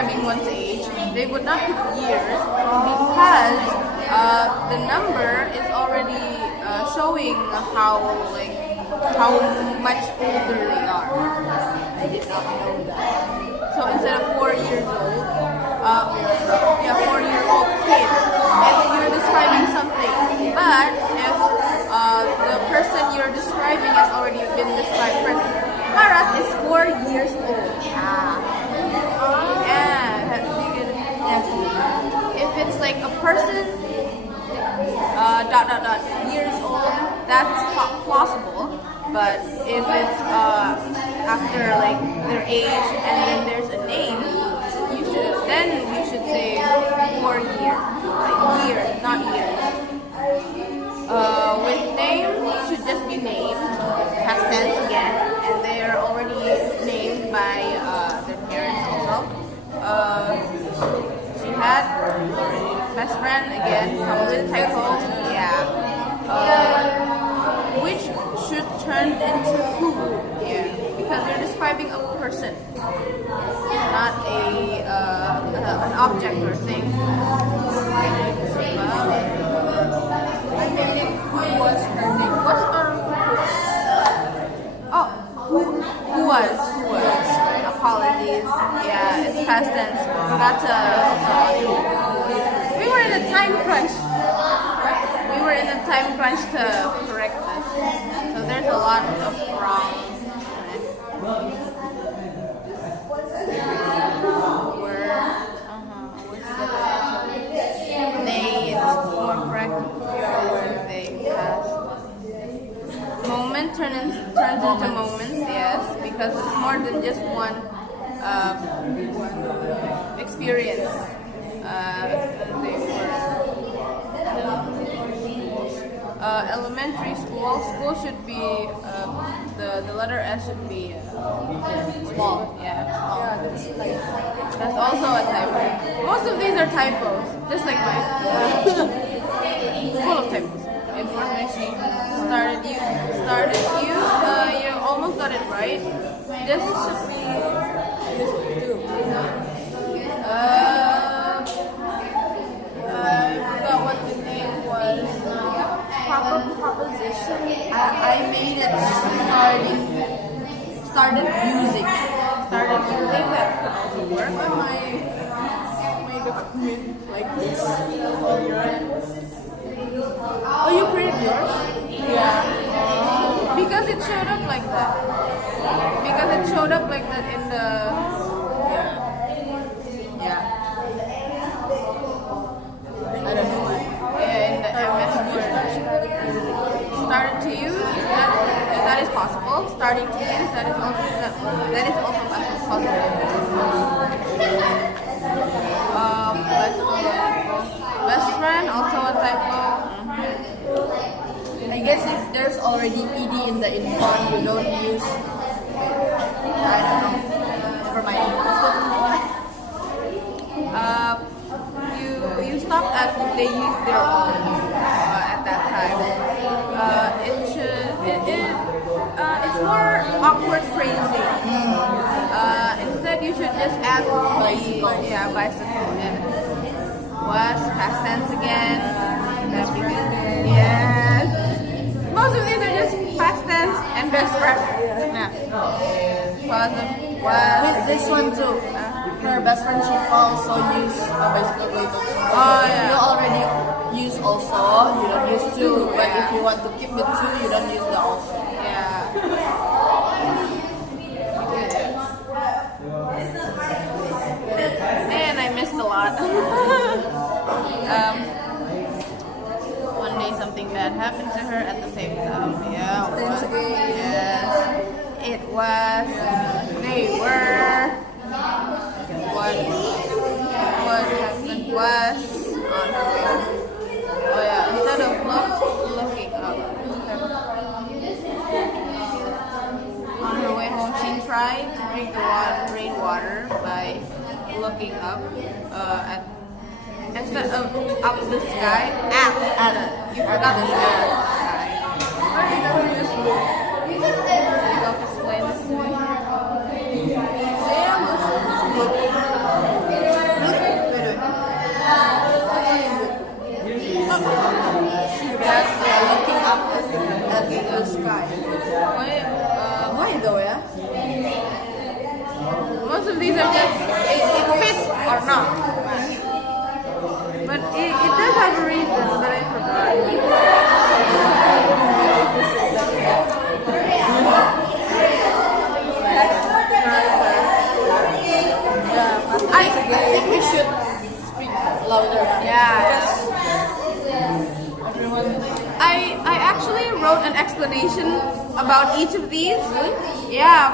describing one's age, they would not put years because the number is already showing how much older they are. I did not know that. So instead of 4 years old, 4-year-old kid, if you're describing something, but if the person you're describing has already been described first, Paras is 4 years old. Yeah, you get it? Yes. If it's like a person, years old, that's plausible. But if it's after like their age and then there's a name, you should say 4 years, like year, not years. With name, should just be named, past tense again, and they are already named by their parents also. She had best friend again, probably the typo, yeah. Which should turn into who, yeah, because they're describing a person, not an object or thing. I made it. Who was her name? What's who was? Apologies. Yeah, it's past tense. Forgot to. We were in a time crunch. To correct this. So there's a lot of wrong. They is more correct. They passed. Moment turns into moments, yes, because it's more than just one experience. They were elementary school. School should be the letter S should be small. Yeah, small. That's also a typo. Most of these are typos, just like mine. Full of typos. Information started use. You almost got it right. This should be. I forgot what the name was. Proper proposition. I made it started using. Started using that could also work. I made a comment like this. Oh, you created yours? Yeah. Because it showed up like that. In the Yeah. I don't know why. in the MS Word. Started to use, that is possible. Starting to use, that is also possible. Best friend, also a typo. I guess if there's already ed in the infant, you don't use. I don't know. Never mind. You stopped at they use their own at that time. It's more awkward phrasing. Instead, you should just add bicycle. Yeah, bicycle. Yeah. Was past tense again. That'd be good. Yes. Most of these are just past tense and best friend. Yeah. Positive. Was. With this one too. Her best friend she also use bicycle blade. Oh yeah. You already use also, you don't use two. But if you want to keep the two, you don't use the also. Yeah. Man, I missed a lot. One day something bad happened to her at the same time. Yeah. Yes. It was. They were. What happened was on her way. Oh yeah. Instead of looking up. On her way home, she tried to drink the rainwater by looking up at instead of up the sky at you forgot the sky. Explain this to me. But it does have a reason, but I forgot. I think we should speak louder. Yeah. Because everyone. I actually wrote an explanation about each of these. Yeah,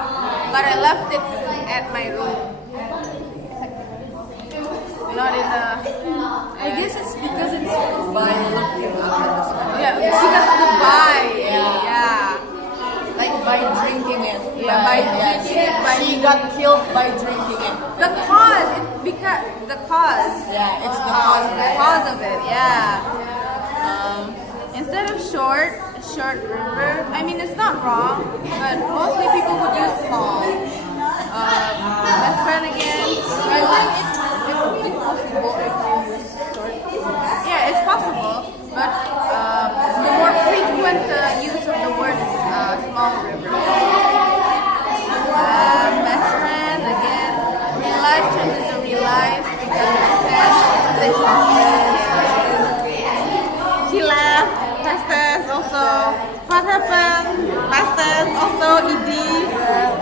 but I left it at my room. Not in the. I guess it's because it's by looking up at the sky. Yeah, because of the buy. Yeah. Yeah. Like by drinking it. Yeah, by drinking it, by- She got killed by drinking it. The cause, because the cause. Yeah, it's the cause of The it. cause of it, yeah. Instead of short river, I mean it's not wrong, but mostly people would use small. Best friend again. I think it would be possible if you use short. Yeah, it's possible, but the more frequent use of the word is small river. Best friend again. Realize turns into realize because past tense. She laughed. Past tense also. What happened? Past tense also ed.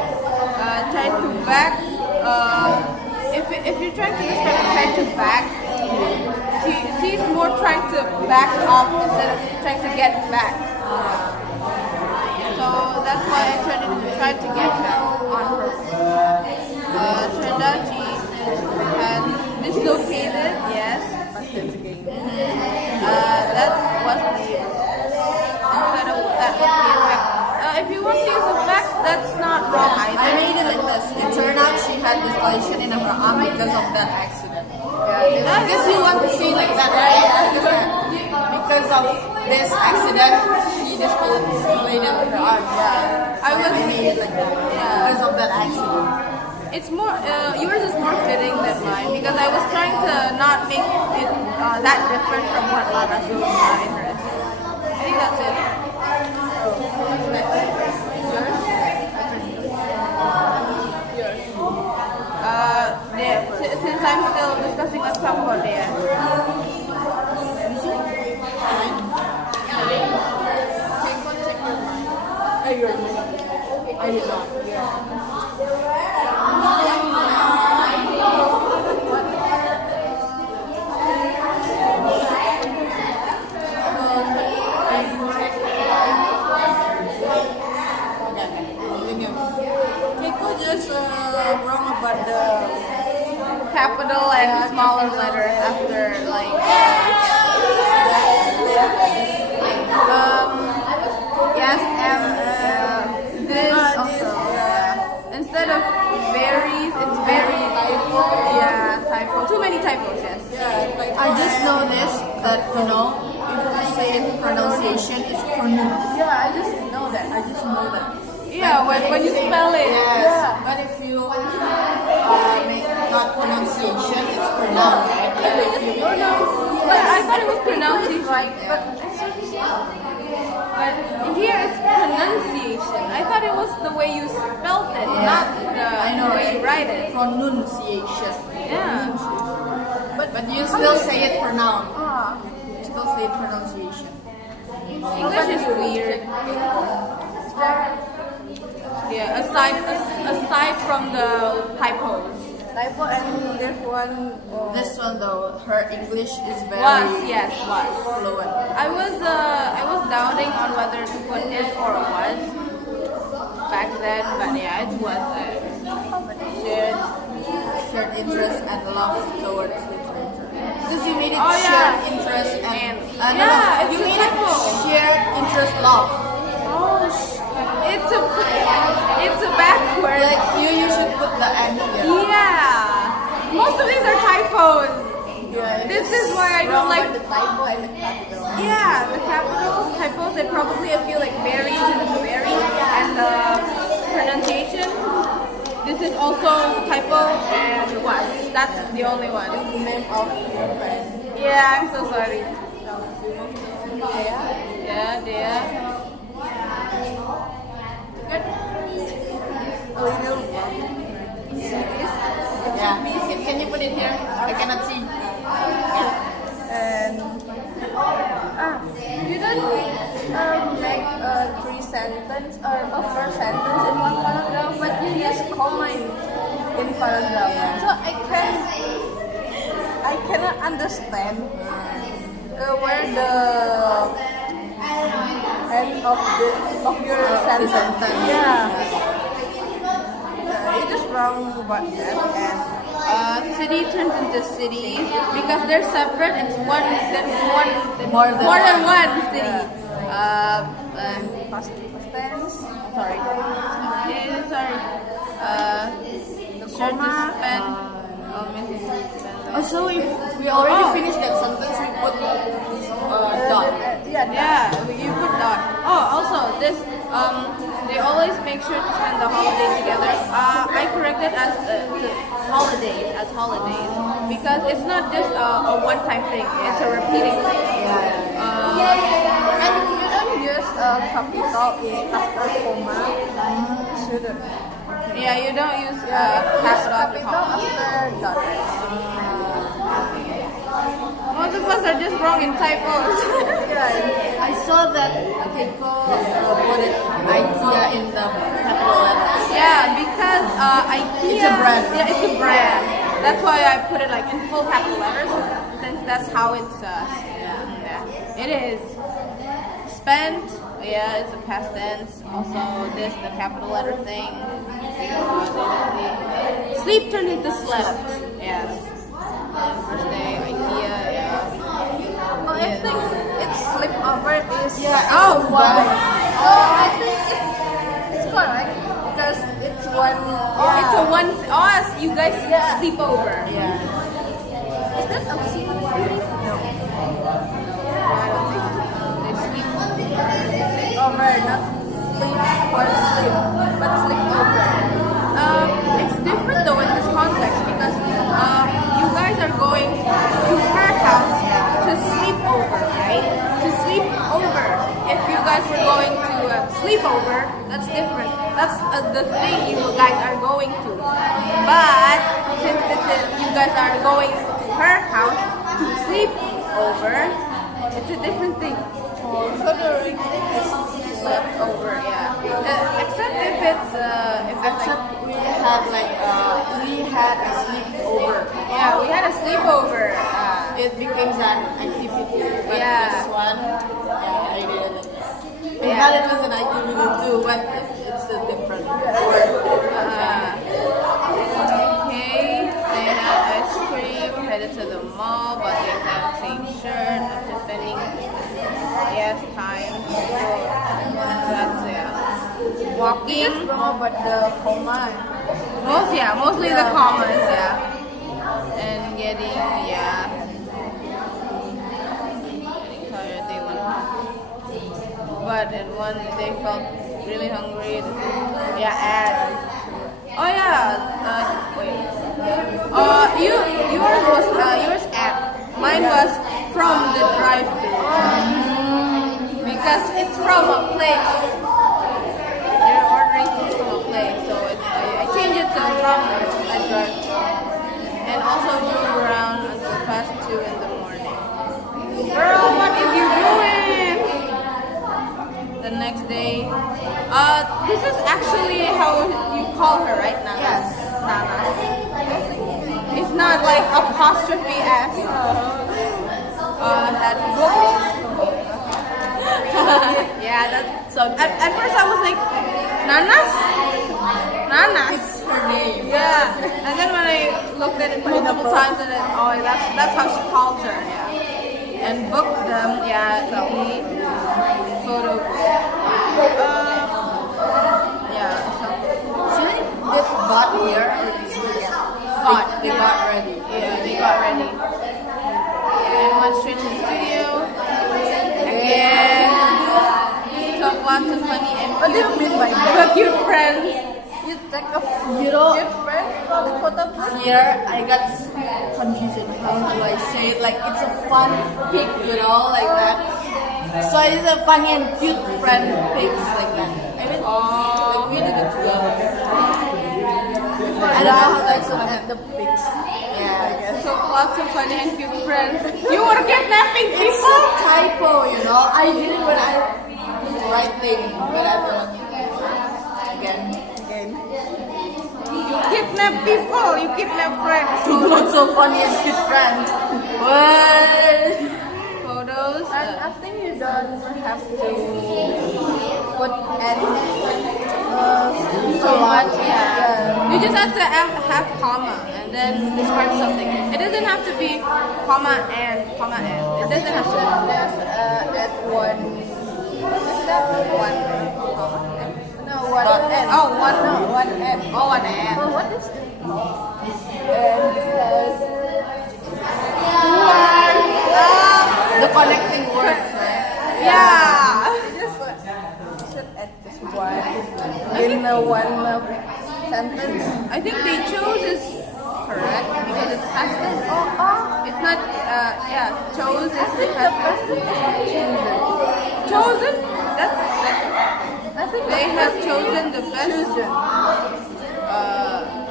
Try to back. If you're trying to describe it, try to back. She's more trying to back off instead of trying to get back. So that's why I turned it into try to get back on purpose. Trendaji and dislocated, yes. That was the instead of that was the effect. If you want to use effect, that's not wrong either. I made it like this. It turned out she had dislocation in her arm because of that accident. Because you want to see like that, right? Because of this accident, she dislocated her arm. Yeah. I was- I made it like that. Yeah. Because of that accident. It's more, yours is more fitting than mine because I was trying to not make it that different from what Lara showed in her essay. I think that's it. Since I'm still discussing, let's talk about there. I did not. Keiko just wrong about the Capital and smaller letters after like yes this also instead of varies it's very typo too many typos yes I just know this that if you say it pronunciation it's pronounced. yeah I just know that Yeah, when you spell it Yes. But if you make not pronunciation, it's pronounced, right? But if you but I thought it was pronunciation but here it's pronunciation I thought it was the way you spelled it not the way you write it pronunciation. yeah But you still say it pronounced. You still say it pronunciation. English is weird. Yeah, aside from the typos. Typo and there's one. This one though, her English is very Was. fluent. I was doubting on whether to put is or was back then, but yeah, it was. Shared interest and love towards literature. Because you made it Oh, yeah. shared interest and yeah, you it's a made it typo. shared interest love. Oh, it's a backward. Like you should put the N here. Yeah, most of these are typos. Yeah, This is why I don't like. the typo and the capital. Yeah, the capitals, typos, they probably I feel like varies and varies, and the pronunciation. This is also typo and was. That's the only one. The name of your friend. Yeah, I'm so sorry. Yeah. Yeah, dear. A little series. Yeah. Can you put it here? I cannot see. Yeah. And you don't make three sentence or a first sentence in one paragraph, but you use comma in paragraph. So I cannot understand where the end of your sentence. Yeah. It is wrong about that. And City turns into cities because they're separate. It's one More than one city. past tense. Sorry. Yeah, sorry. Sure to spend. Maybe spend. Oh, so if we already finished that sentence, we put dot. Yeah, you put dot. Oh, also this they always make sure to spend the holiday together. I corrected as holidays because it's not just a one-time thing. It's a repeating thing. And you don't use capital after comma. Shouldn't. Yeah, you don't use Use capital capital after dot. Most of us are just wrong in typos. I saw that Keiko put it IKEA in the capital letters. Yeah, because IKEA. It's a brand. Yeah, it's a brand. That's why I put it like in full capital letters, since that's how it's. Yeah, it is. Spent. Yeah, it's a past tense. Also, this the capital letter thing. Sleep turned into slept. Yes. First day IKEA. Yeah. Oh, I think it's sleepover is Oh, wow. I think it's correct because it's one. It's a one. Oh, you guys sleep over. Yeah. Is that oxymoron? I don't think so. They sleep. Over, not sleep or sleep, but sleepover. It's different though in this context because you guys are going to her house to sleep over, right? To sleep over. If you guys were going to sleep over, that's different. That's the thing you guys are going to. But since you guys are going to her house to sleep over, it's a different thing. So the ring is Slept over, yeah. Except if it's Except we had we had a sleepover. yeah, we had a sleepover. It becomes an activity. But Yeah. this one, I didn't. We Yeah. had it as an activity too, but it's a different word. Okay, they had ice cream, headed to the mall, but they had the same shirt after spending time. So that's walking. It's wrong about the comma. Mostly the commas, and getting tired. They went home. But at one, they felt really hungry. Yours at. Mine was from the drive-thru because it's from a place. You're ordering food from a place, so I changed it to from a drive-thru, and also drove around until past 2 in the morning. Girl, what is you doing? The next day, this is actually how you call her, right? Nanas. Yes. Nanas. It's not like apostrophe S. That book. Yeah, that's So at first I was like, Nanas? Nanas. it's her name. Yeah. And then when I looked at it multiple times and then that's how she called her, And booked them, the photo book. So they got here or this weekend? They got ready. Yeah, they got ready. And went straight to the studio. Again. Took lots of funny and What do you mean by that? cute friends. You take a You know, friend from the photo book? here I got confusion. How do I say it? Like it's a fun pic, like that. So it's a funny and cute friend pics like that. I mean, like we did it together. Before I don't know how to explain at the pics. Yeah. So lots of funny and cute friends. You were kidnapping It's people? a typo, you know. I did it when I did the right thing, but I don't. Again. You kidnap people. You kidnap friends. Not so funny and cute friends. What? Photos. And I think you don't have to put anything So much, yeah. Yeah. You just have to have comma and then describe something. It doesn't have to be comma and. It doesn't have to. Just at one. Is that one? No, one Dot. end. Oh, one. No, one end. Oh, an and. Oh, what is it? And The connecting words, right? Yeah. you just should add this one in one sentence. I think they chose is correct because it's past tense. It's not. Yeah, chose is the The past person is chosen. tense. Chosen. That's better. I think They have chosen the best. chosen.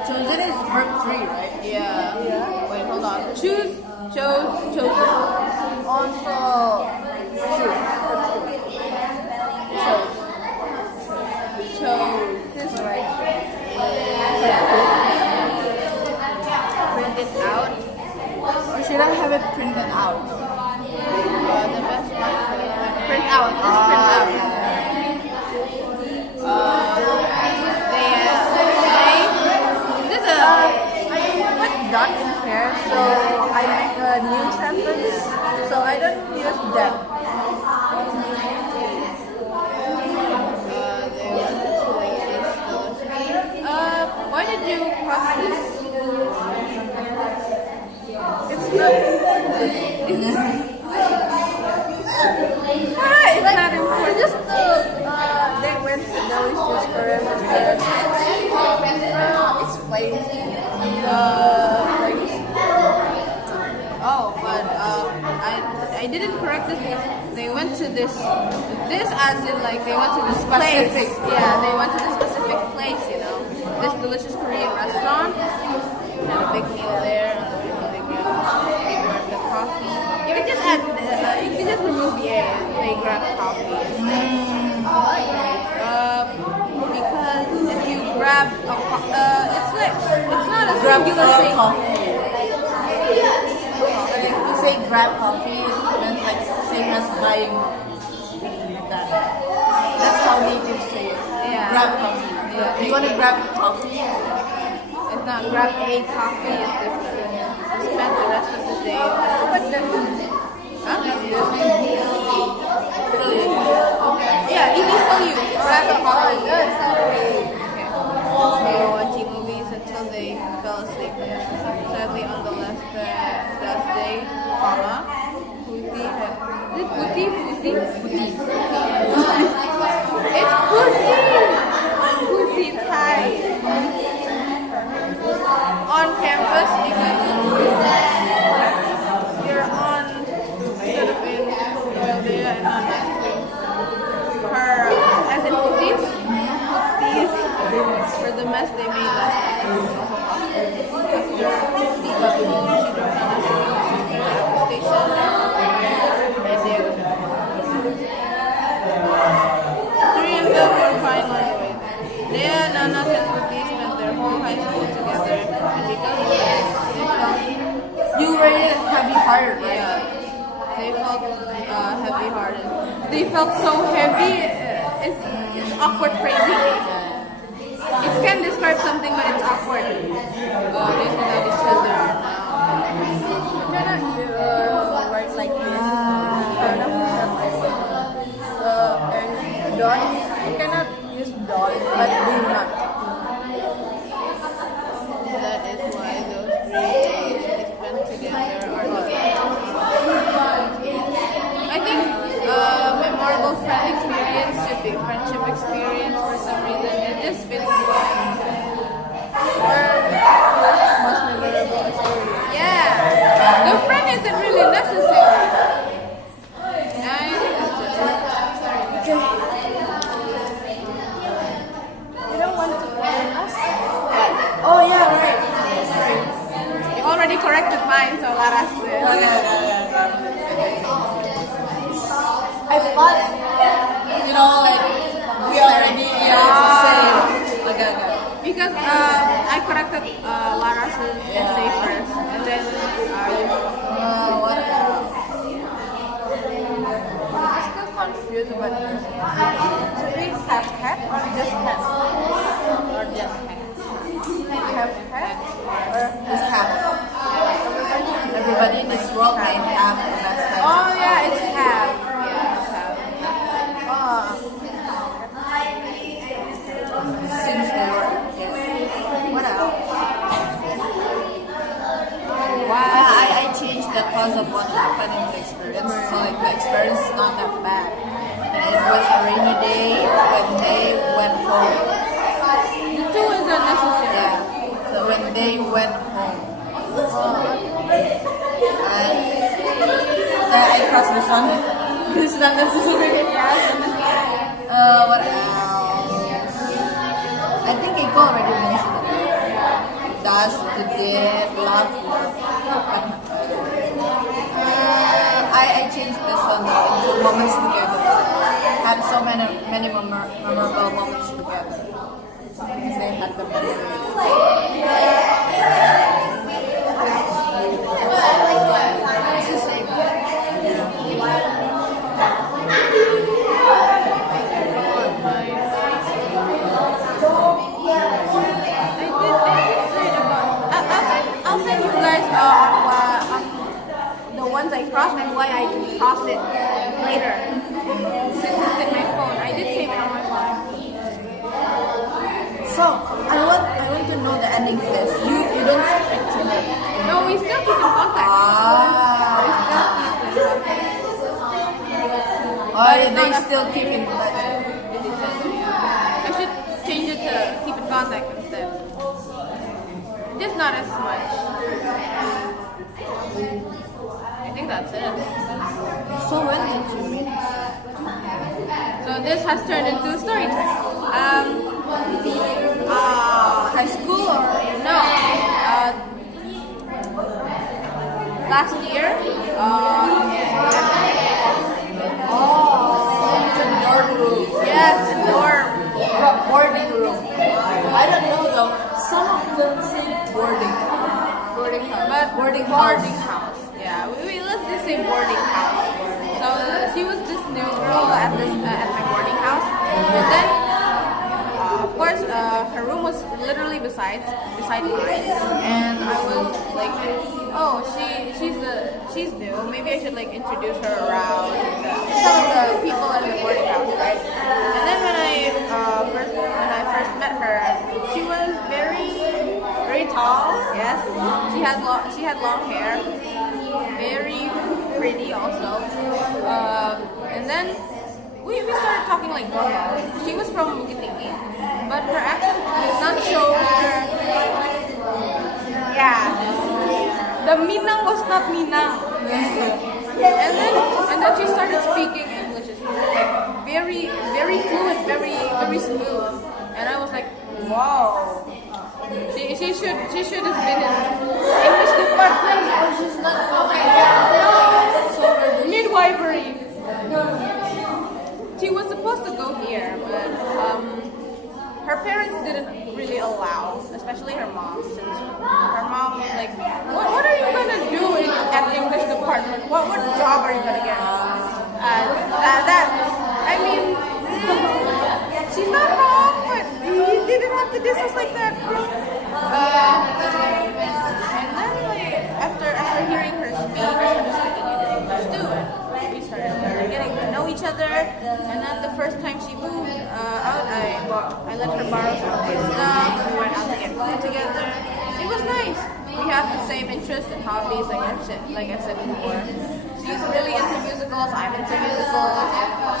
Chosen is verb 3, right? Yeah. Yeah. Wait, hold on. Choose, chose, chosen. Also choose. Chose. Chose. This right. Print it out. Or should I have it printed out? The best one. Print out. Just print out. This is a. I put dot in here, so I make a new sentence. So I don't use that. Why did you cross this? It's not. It's not important. Just they went to delicious Korean restaurant. Explain the place. Oh, but I didn't correct this because they went to this as in like they went to this place. Specific. Yeah, they went to this specific place, you know. This delicious Korean restaurant. Had a big meal there. They grabbed the coffee. You can just add. You can just remove the A. They grabbed coffee instead. Because if you grab it's like it's not a Grab singular thing. coffee. If you say grab coffee, it means like same as buying that. That's how natives say it. Yeah. Grab coffee. Yeah. You want to grab coffee? It's not grab a coffee, it's different. Spend the rest of the day. But then, Huh? Still use. Yeah, you can still use. Grab a coffee. Okay. They were watching movies until they fell asleep. Sadly, on the last day, Mama, Puti had. Is it Puti? Puti? Puti. It's Puti! Puti Thai. On campus because you're on sort of in Noelia and on ice cream. Her, as in Putis for the mess they made last night. It was also possible. After the evening, she drove down to the station and they three of them were crying on the way. Leah, Nana, and Puti spent their whole high school together, and because of this, they felt You rated heavy-hearted, right? yeah, they felt heavy-hearted. They felt so heavy. It's awkward phrasing. It can describe something, but it's awkward. They're without each other now. you cannot write like this. Kind of and dot. You cannot use dot, but do not. That is why those 3 days they spent together are I think memorable friend experience should be friendship experience for some reason. It just fits the vibe. Most memorable experience. Yeah, the friend isn't really necessary. I think that's it. You don't want to play us? Oh yeah, because I corrected Lara's essay first, and then What else? I'm still confused about this. So we have hat or just hat? or just hat. Have hat or Just half. Everybody in this world may have a best friend. Oh yeah, it's half. Yeah, it's half. oh, Since they were kids. What else? I changed the cause of what happened into experience. So like the experience is not that bad. And it was a rainy day when they went home. The two is unnecessary. Yeah. So when they went home. And then I crossed this one. This is not necessary. What else? I think Iko already mentioned it. Does, to did, love. I changed this one into moments together. Had so many memorable moments together. Because they had the It's the same. I did read about. I'll send you guys on the ones I crossed and why I crossed it later. Since it's in my phone, I did save it on my phone. So I want to know the ending first. You don't speak to her. No, we still keep in contact. We still keep in contact. Or they still keep in touch. with each other, yeah. I should change it to keep in contact instead. Just not as much. I think that's it. So when did you meet? So this has turned into story time. High school or no? Last year. The dorm room. Yes, in dorm. Boarding room. I don't know though. Some of them say boarding. Boarding house. But Boarding house. Yeah, let's just say boarding house. So she was this new girl at my boarding house, and then of course her room was literally beside mine, and I was like, oh, she's new. Maybe I should like introduce her around to some of the people in the boarding house, right? And then when I first met her, she was very tall. Yes, she had long hair, very pretty also. And then we started talking like normal. She was from Bukit Tinggi, but her accent did not show her. Yeah, the Minang was not Minang. And then she started speaking English, like very fluent, very smooth. And I was like, wow. She should have been in English department. She's not from Midwifery. She was supposed to go here, but her parents didn't really allow, especially her mom, since her mom was like, what are you gonna do at the English department? What job are you gonna get? I mean, she's not wrong, but you didn't have to diss us like that, bro. And then like, after hearing her speak, I started speaking in English too, and we started getting to know each other. And then the first time she moved out, I let her borrow some of my stuff. We went out to get food together. It was nice. We have the same interests and hobbies, like I've said before. She's really into musicals. I'm into musicals.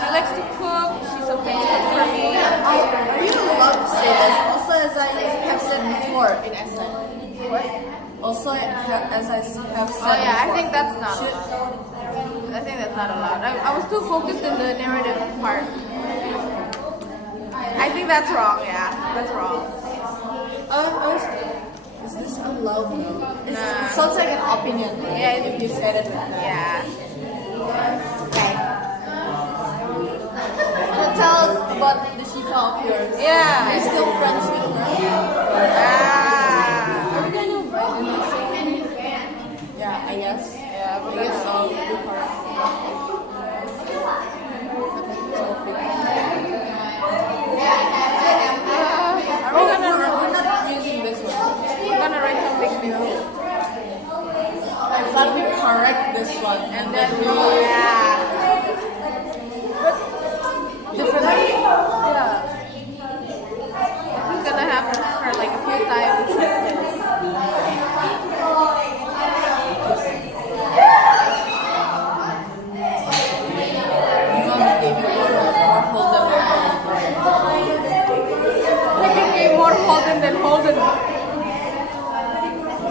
She likes to cook. She sometimes cooks for me. Are you allowed to say this? Also, as I have said before in SN. What? Also, as I have said Oh yeah, I before, think that's not. should, I think that's not allowed. I was too focused in the narrative part. I think that's wrong. Yeah, that's wrong. is this allowed though? It Nah. sounds like an opinion. Yeah, if you said it like that. Yeah. Tell us about the Shifa of yours. Yeah. Are you still friends with her? Ah. Yeah, I guess. Yeah, I guess so. You're correct. We're not using this one. We're gonna write something new. I thought we correct this one And then yeah. differently. Yeah. This is gonna happen for like a few times. He became more Holden than Holden.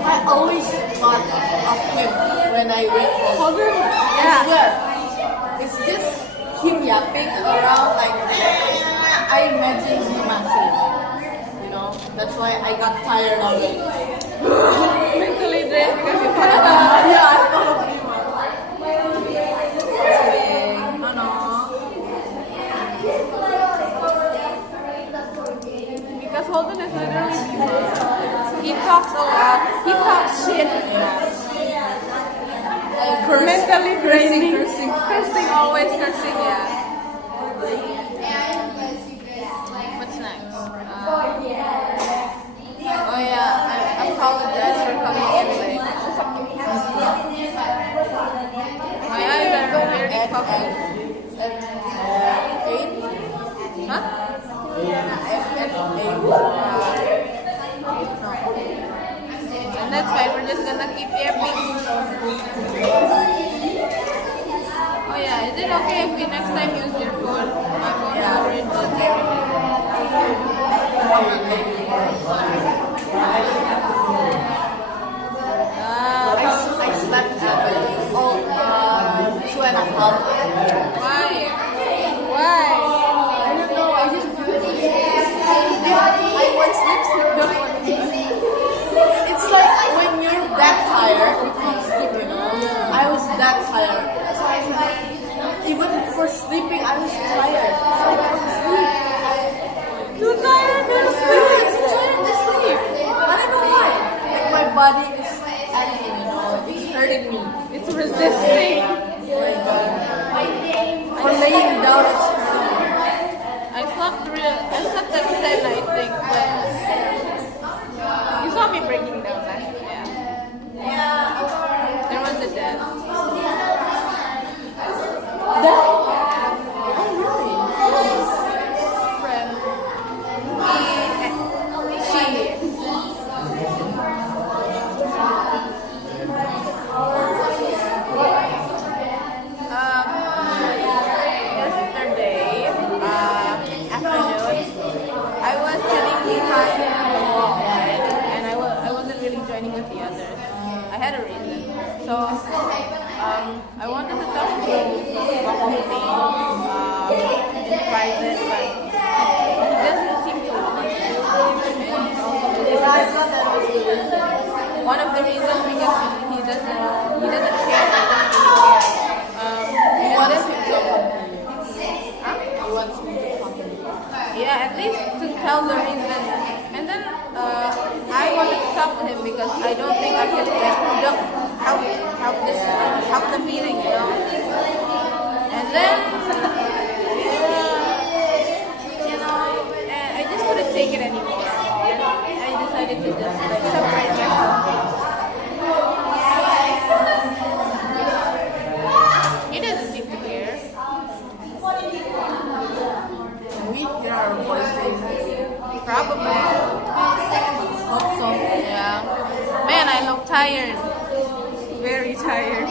I always thought of him when I read Holden. I Yeah. swear. It's just him yapping around like I imagine him actually. You know, that's why I got tired of it. Mentally drained because you thought Yeah, I thought of him. Just kidding. No. because Holden is literally evil. He talks a lot. He talks shit. Mentally draining. Cursing, always cursing, yeah. What's next? Oh yeah, I apologize for coming in late. My eyes are very puffy. Huh? And that's fine, we're just gonna keep yapping. Oh yeah, is it okay if we next time use your phone? My phone storage is everything. I slept at 2.5. Why? Why? I don't know. I just I want sleep. Don't want to. It's like when you're that tired, you can't sleep. You know. I was that tired. So I was like, even for sleeping, I was tired. So I couldn't sleep. Too tired to Yeah, sleep. too tired to sleep. I don't know why. Like my body is acting. You know, it's hurting me. It's resisting. Oh my god. Or laying down, it's hurting me. I slept at 10, I think, but you saw me breaking down last night. Yeah. There was a death. Friend. Yesterday afternoon, I was sitting behind the wall, right? And I wasn't really joining with the others. I had a reason. So I wanted to talk to Wakomi in private, but he doesn't seem to want to. And he's also I thought that was the reason. one of the reasons because he doesn't care. He doesn't really care. You And want then- him to accompany you. Huh? You want him to accompany you. Yeah, at least to tell the reason. And then I wanted to talk to him because I don't think I can help the meeting, you know. And then you know, I just couldn't take it anymore. And I decided to just like separate myself. He doesn't seem to care. Can we hear our voices? Probably. Hope so. Yeah. Man, I look tired. Very tired.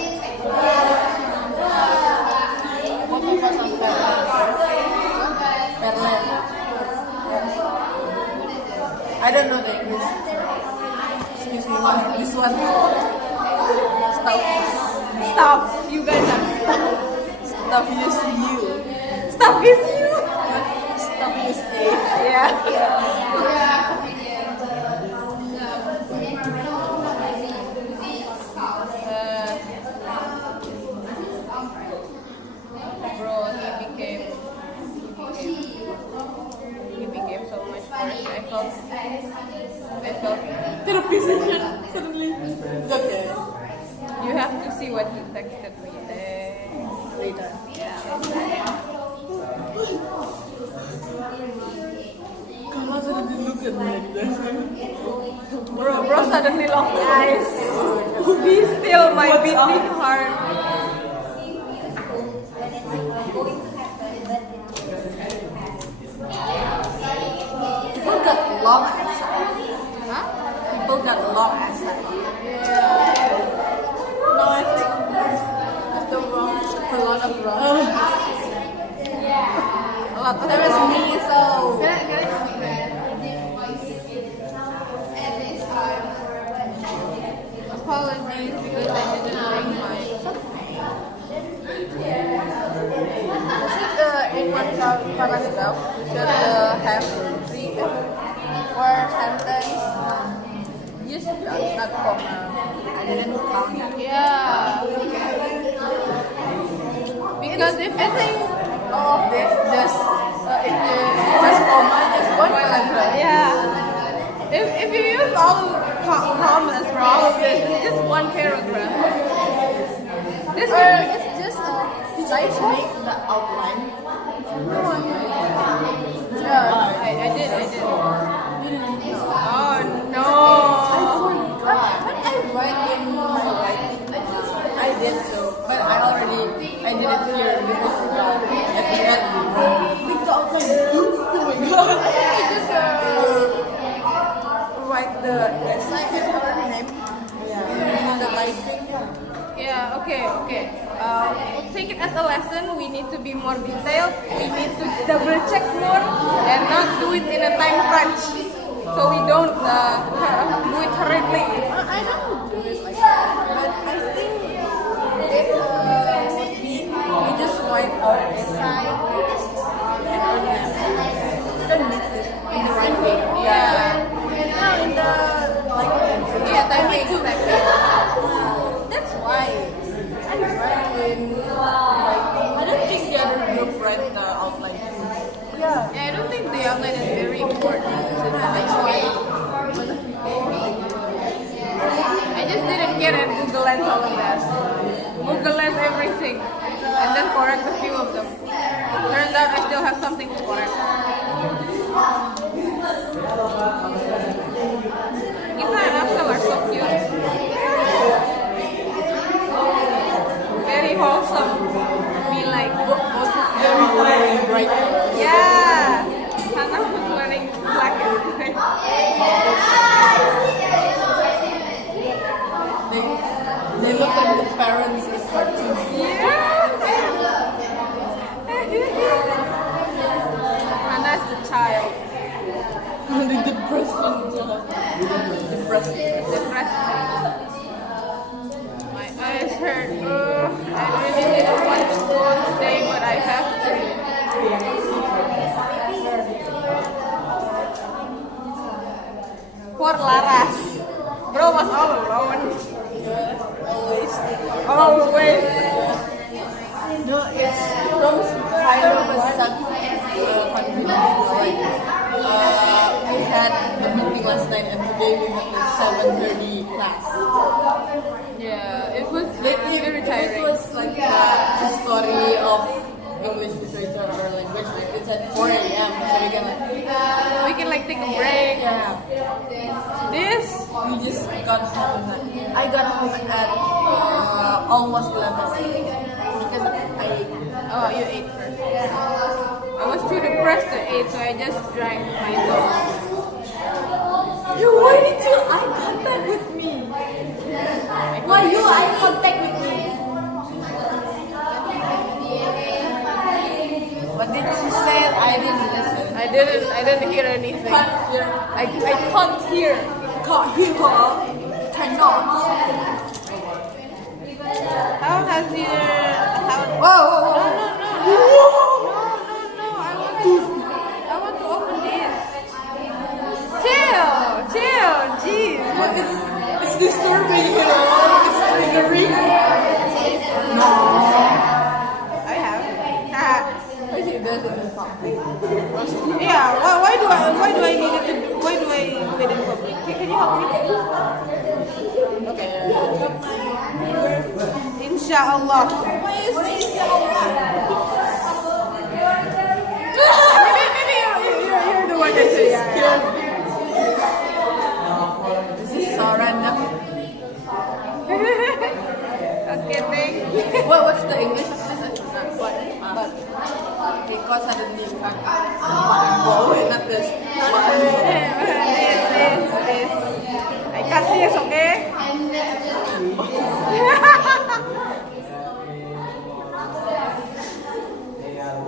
Most of us on Berlin. I don't know the English. Excuse me, this one. Stop. You guys are Stuff is you. Stop is you. Stuff is A. Yeah. Bro, he became so much worse. I felt see what he texted me Later. Yeah. Carla suddenly look at me like this. Bro suddenly locked eyes. Be still, my beating heart. People got long accent. Huh? People got long accent. No, I think that's the wrong. A lot of wrong. A lot of There is wrong. me, so. Apologies because I didn't bring my. In one paragraph, you should have 4 sentences. Use not comma. I didn't count it. Yeah. Because if it's All of this just if you use comma, just one paragraph. yeah, if you use all of commas for all of this, it's just one paragraph. This Or could it's just Did I make the outline? yeah. I did. Oh no. When I write in my writing, I did so, but I did it here before at the end. Make the outline. Oh my god. I just write the essay and our name in the writing. Yeah, okay. Take it as a lesson. We need to be more detailed. We need to double check more and not do it in a time crunch. So we don't do it hurriedly. I don't do it like that, but I think if we just write our essay and our name, we don't need this in the writing. Yeah. No, in the like. Yeah, typing. That's why I write in writing. I don't think the other group read the outline too. Yeah. Yeah, I don't think the outline is very important. That's why. I just didn't get at Google Lens all of that. Google Lens everything. And then correct a few of them. Turns out I still have something to correct. Kita and Axel are so cute. Very wholesome. Be like both of them. Very bright. Yeah. Hannah was wearing black and white. They look like the parents in cartoons. Hannah's the child. The depression. Depressed. Depressed. My eyes hurt. I really didn't want to go today, but I have to. Poor Laras. Bro was all alone. Always. No, it's Tom's kind of a self-confidence. Like, we had the meeting last night, and today we had the 7:30 class. Yeah, it was It very tiring. was like the story of English literature or language. Like it's at 4 a.m. So we can like take a break. yeah. This We just got home. I got home at almost 11 because you ate first. I was too depressed to eat, so I just drank my milk. why did you eye contact with me? Why you eye contact with me? What did she say? I didn't listen. I didn't hear anything. Can't hear. I can't hear. Can't hear. Cannot. How has your Whoa, whoa, No, whoa. no. I want to open this. Chill. Jeez. It's disturbing, you know. It's triggering. No. I have. Okay, there's a something. Yeah. Why do I need it to? Why do I do it in public? Can you help me? Okay. Insyaallah. Why you say inshallah? Maybe you're the one that says yeah. This is so random. Okay, thank you. What's the English of this? I forgot. But because suddenly kan. Oh, not this. This. I got this, okay?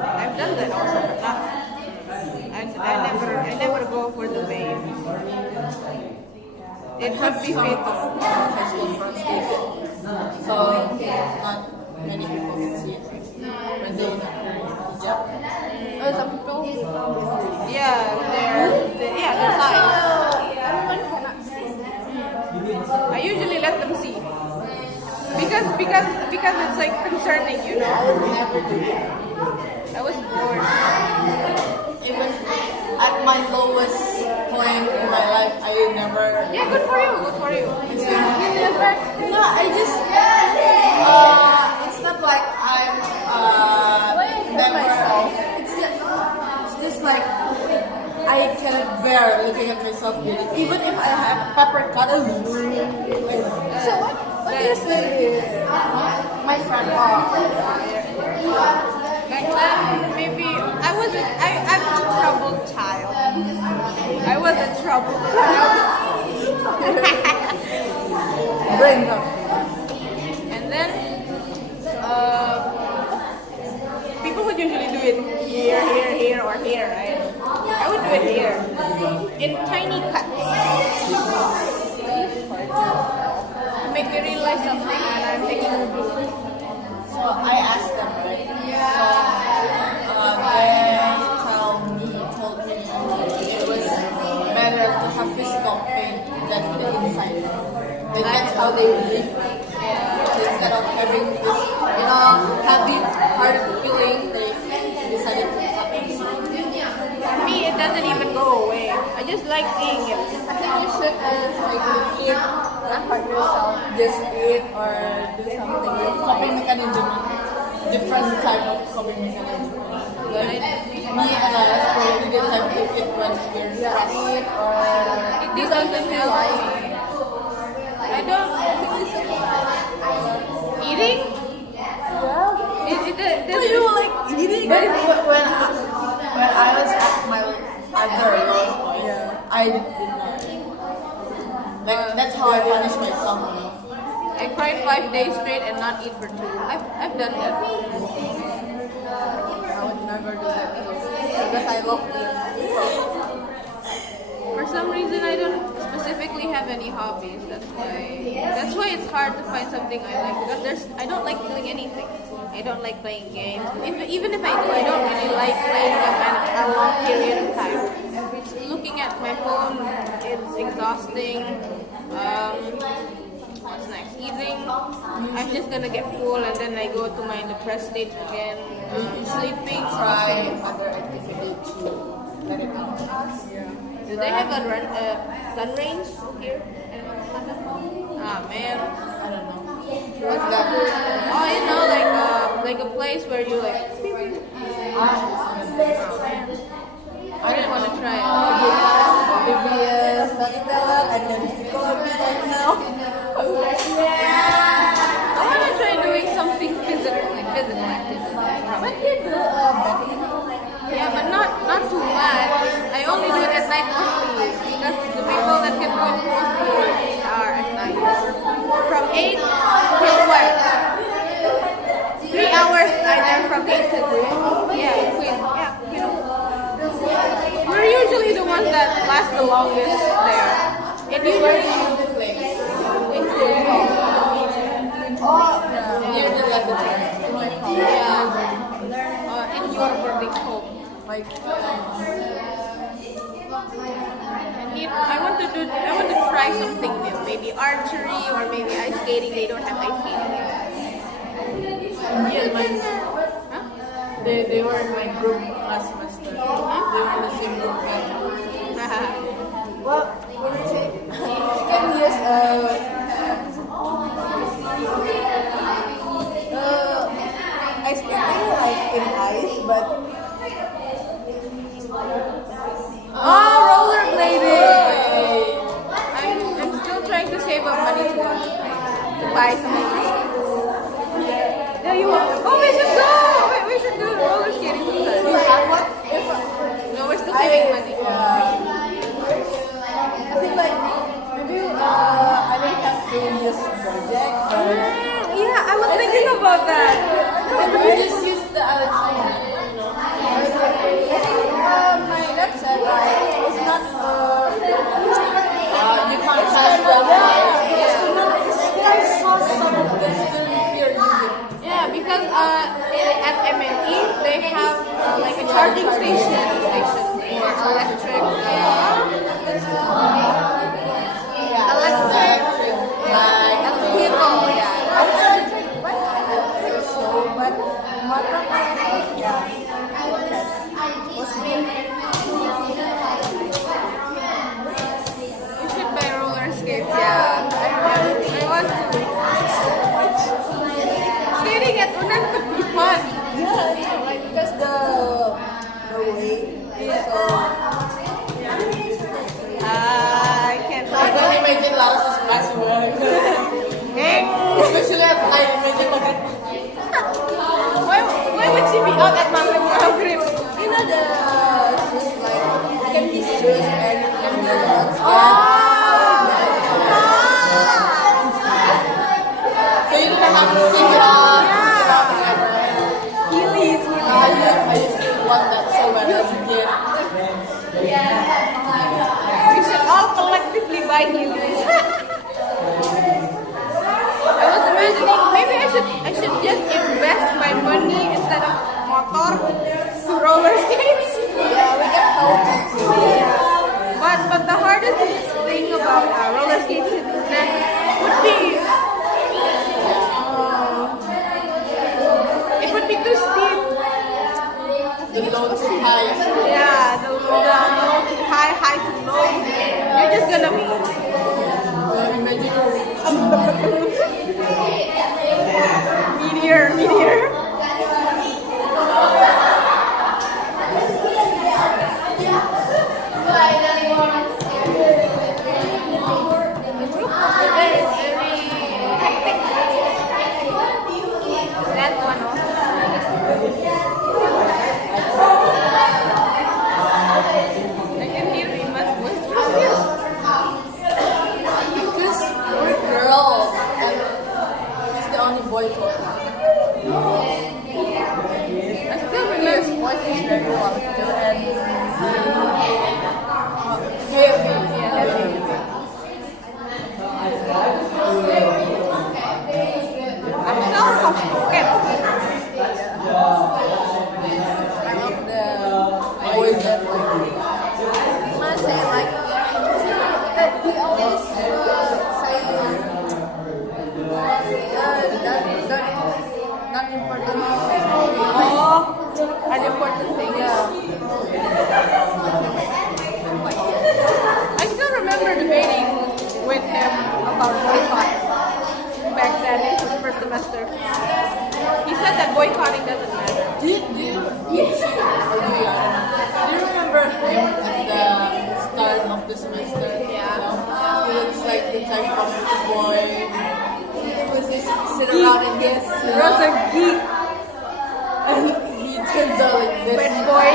I've done that also, but not. I never go for the wave. It could be Some fit. of high school friends do it. So not many people can see it when they not wearing hijab. Some people. Yeah, they're high. Everyone cannot see. I usually let them see. Because it's like concerning, you know. I would never do that. I was bored. Even at my lowest point in my life, I never. Yeah, good for you. Good for you. No, I just. It's not like I'm. Never. It's just like I cannot bear looking at myself beauty. Even if I have a pepper cut. So what do you say? My friend. Back then, maybe I'm a troubled child. I was a troubled child. Brain dump. And then, people would usually do it here, or here, right? I would do it here, in tiny cuts, to make me realize something, and I'm taking a blue. So I asked them, right? So they told me it was better to have physical pain than the inside. Like that's how they believe. Instead of having this, heavy, hard feeling, they decided to cut it. For me, it doesn't even go away. I just like seeing it. I think you should eat, not hurt yourself, just eat or do something. Coping mechanism, different type of coping mechanism. Like me and I probably the type to eat when we're stressed. Eat or It do doesn't something you help like. me. I don't eating. Yeah. It You like eating? But when I was at my other lowest point, I did not. Like that's how I punish myself. I cried 5 days straight and not eat for 2. I've done that. I would never do that because I love eating. For some reason, I don't specifically have any hobbies. That's why it's hard to find something I like, because I don't like doing anything. I don't like playing games. Even if I do, I don't really like playing them at a long period of time. Looking at my phone, it's exhausting. What's next? Eating. I'm just gonna get full and then I go to my depressed state again. Sleeping. Try other activity to let it out. Do they have a gun range here? Ah man. I don't know. What's that? Oh, like a place where you like. I didn't want to try it. BBS, storyteller, and then people will be right now. I want to try doing something physical activity. But you do badminton. Yeah, but not too much. I only do it at night mostly because the people that can do it mostly are at night. From 8 till what? 3 hours either from 8 to 3. Yeah, Queen. We're usually the ones that last the longest there. It usually Near the laboratory. in your boarding home. Like, I want to try something new. Maybe archery or maybe ice skating. They don't have ice skating here. Me and mine, Huh? they were in my group last semester. They were in the same group. what would you say? You can use but Oh, rollerblading! I'm still trying to save up money to buy some roller skates. Yeah, you want? Oh, we should go! We should do roller skating sometime. you have one? No, we're still saving money. I think like maybe I don't have to use project, but Yeah, I was thinking about that. We just use the electronic. I think my dad said like it's not You can't have that. Yeah. I saw some of this still here using. Yeah, because at MNE they have like a charging station for electric vehicle. Yeah. so, but motor yeah. You should buy roller skates. Yeah, I want to. Skating at Unan could be fun. Yeah, like because the way is so I can't. I can imagine Laras is passing away. Especially at night, imagine maghrib. Why would she be out at Maghrib? you know the shoes like it can be shoes and it can be ones. So you don't have to take it off. Heelys. I used to want that so bad as a kid. We should all collectively buy heelys. I was imagining maybe I should just invest my money instead of motor to roller skates. Yeah, we can help it. But the hardest thing about roller skates in Unan would be it would be too steep. The low too high. Yeah, the low to high, high to low. You're just gonna be meteor. That one also. I can hear Rima's voice from here. Because we're girls. And he's the only boy for us. I still His remember. voice is very loud too, and Heavy. I'm so soft-spoken. I love the voice that like must say like that we always say that important Oh, an important thing. yeah. I still remember debating with him about boycott back then in the first semester. He said that boycotting doesn't matter. Do you remember him at the start of the semester? Yeah. He looks like the type of boy who would just sit around and guess. He was a geek, And he turns out like this. bad boy,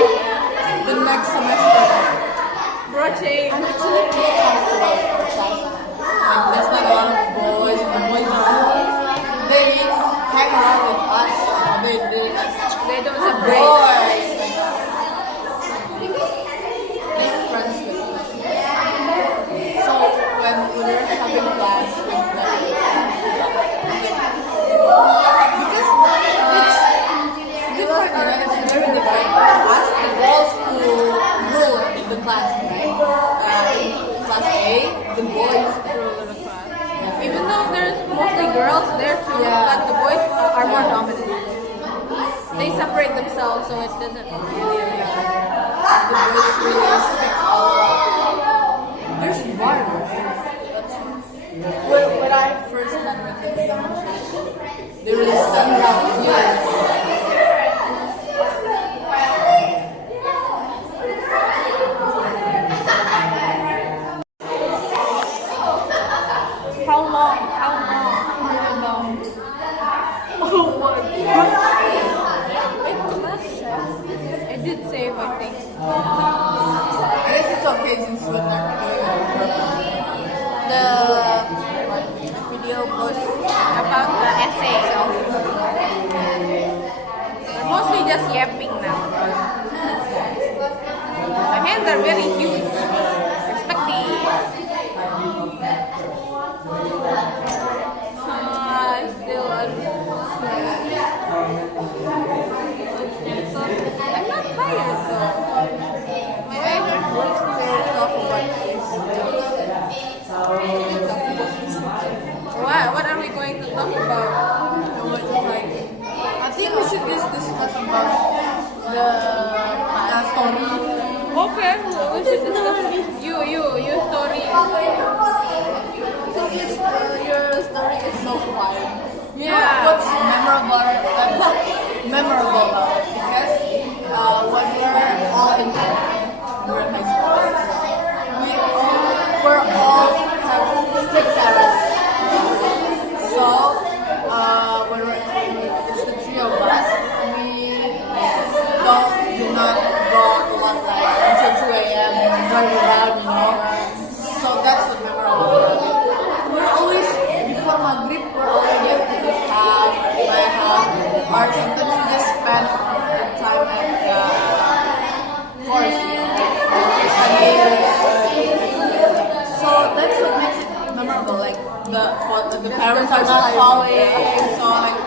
The next semester. broaching. I'm actually pretty comfortable with the class. Like, there's not a lot of boys. The boys they hang around with us. They They don't separate. boys. They're friends with us. So when we were having class with them, because it's different, right? It's very different. Us, the girls who rule in the class, right? Class A, the boys rule in the class. Even though there's mostly girls there too, Yeah. but the boys are more dominant. They separate themselves, so it doesn't really. The boys really stick They're smart, right? That's when I first met with them, they really stand out here. I guess it's okay since we're not doing it on purpose. The video post About the essay. We're mostly just yapping now. My hands are very huge. Perspective. Still I'm not tired though. my favorite words to talk about is What are we going to talk about? I think we should just discuss about the story. Okay, we should discuss your story. so it's, your story is so quiet. Yeah. What's memorable about it? Because when we're all in we're in high school, we're all have strict parents. So when it's the three of us, we do not go a lot like until 2 a.m. drive around, you know. So that's the memorable about it. We're always before Maghrib, we're already at the house, my house, or sometimes we just spend the time at the course, you know, studying. So that's what makes it memorable. Like the parents are not calling, so like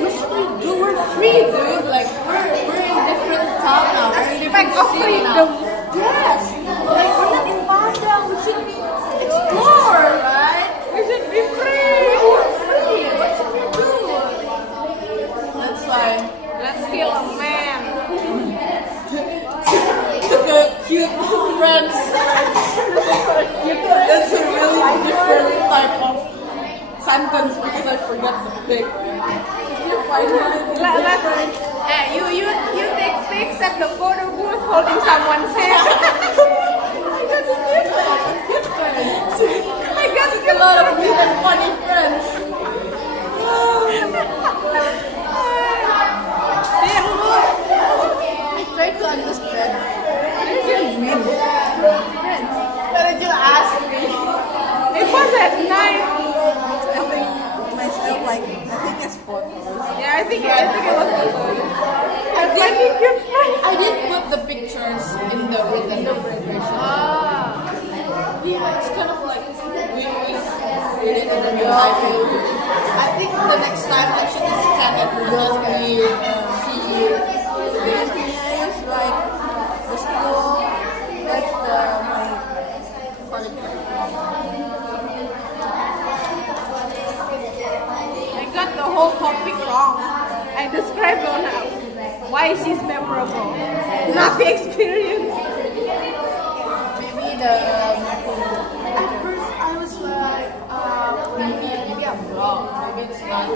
what should we do? We're free, dude. Like we're in different town now. We're in different Aspect of city freedom. now. Yes, like we're not in Padang. We should be explore, right? We should be free. We're free. What should we do? That's why Let's kill a man. took a cute friends. That's a really different type of sentence because I forgot the big right? You take pics at the photo booth holding someone's hand. I got a lot of good and funny friends. I try to understand. What do you mean? Friends. Why did you ask me? It was at night. I think myself like I think it's photos. Yeah, I think it was photos. I did put the pictures in the written version. Ah. Yeah, it's kind of like we did it in the new typing. I think the next time I should just scan it because we see you. I use like the school, like my I got the whole topic wrong. I described on why she's memorable, not the experience. maybe the At first I was like, maybe I'm wrong. Maybe it's not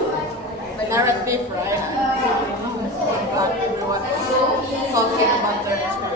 the narrative, right? But everyone is talking about their experience.